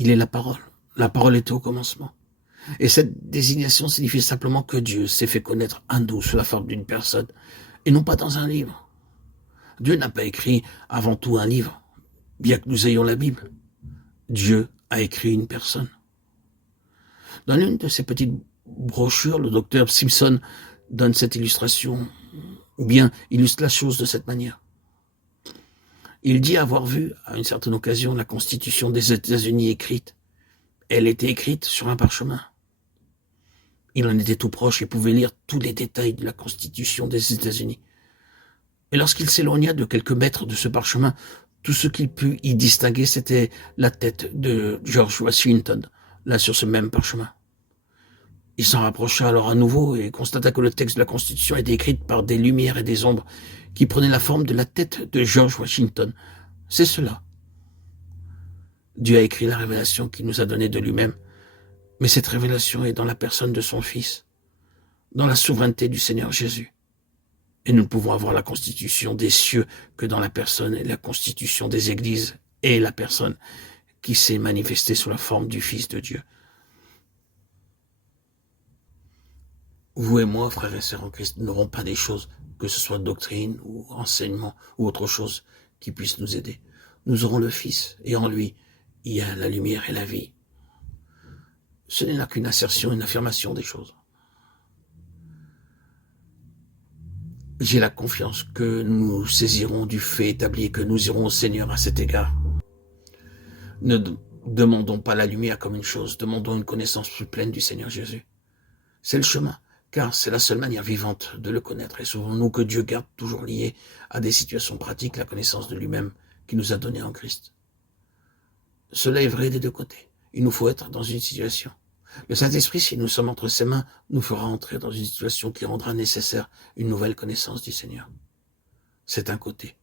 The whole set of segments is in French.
Il est la parole. La parole était au commencement. Et cette désignation signifie simplement que Dieu s'est fait connaître à nous sous la forme d'une personne, et non pas dans un livre. Dieu n'a pas écrit avant tout un livre, bien que nous ayons la Bible. Dieu a écrit une personne. Dans l'une de ces petites brochures, le docteur Simpson donne cette illustration, ou bien illustre la chose de cette manière. Il dit avoir vu, à une certaine occasion, la Constitution des États-Unis écrite. Elle était écrite sur un parchemin. Il en était tout proche et pouvait lire tous les détails de la Constitution des États-Unis. Et lorsqu'il s'éloigna de quelques mètres de ce parchemin, tout ce qu'il put y distinguer, c'était la tête de George Washington, là sur ce même parchemin. Il s'en rapprocha alors à nouveau et constata que le texte de la Constitution était écrit par des lumières et des ombres qui prenaient la forme de la tête de George Washington. C'est cela. Dieu a écrit la révélation qu'il nous a donnée de lui-même, mais cette révélation est dans la personne de son Fils, dans la souveraineté du Seigneur Jésus. Et nous ne pouvons avoir la constitution des cieux que dans la personne et la constitution des églises et la personne qui s'est manifestée sous la forme du Fils de Dieu. Vous et moi, frères et sœurs en Christ, n'aurons pas des choses, que ce soit doctrine ou enseignement ou autre chose, qui puissent nous aider. Nous aurons le Fils, et en lui, il y a la lumière et la vie. Ce n'est là qu'une assertion, une affirmation des choses. J'ai la confiance que nous saisirons du fait établi et que nous irons au Seigneur à cet égard. Ne demandons pas la lumière comme une chose, demandons une connaissance plus pleine du Seigneur Jésus. C'est le chemin, car c'est la seule manière vivante de le connaître. Et sauvons-nous que Dieu garde toujours lié à des situations pratiques la connaissance de lui-même qu'il nous a donnée en Christ. Cela est vrai des deux côtés. Il nous faut être dans une situation. Le Saint-Esprit, si nous sommes entre ses mains, nous fera entrer dans une situation qui rendra nécessaire une nouvelle connaissance du Seigneur. C'est un côté.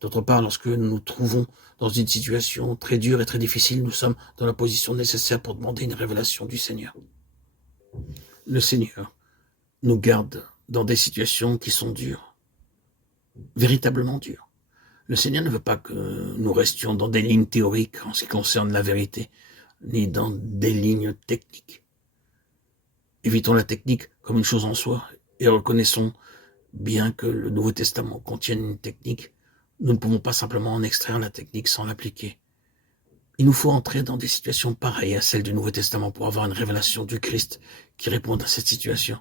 D'autre part, lorsque nous nous trouvons dans une situation très dure et très difficile, nous sommes dans la position nécessaire pour demander une révélation du Seigneur. Le Seigneur nous garde dans des situations qui sont dures, véritablement dures. Le Seigneur ne veut pas que nous restions dans des lignes théoriques en ce qui concerne la vérité, ni dans des lignes techniques. Évitons la technique comme une chose en soi et reconnaissons bien que le Nouveau Testament contienne une technique. Nous ne pouvons pas simplement en extraire la technique sans l'appliquer. Il nous faut entrer dans des situations pareilles à celles du Nouveau Testament pour avoir une révélation du Christ qui réponde à cette situation.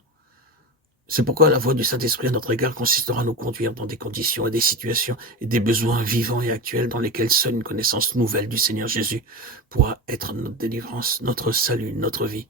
C'est pourquoi la voix du Saint-Esprit à notre égard consistera à nous conduire dans des conditions et des situations et des besoins vivants et actuels dans lesquels seule une connaissance nouvelle du Seigneur Jésus pourra être notre délivrance, notre salut, notre vie.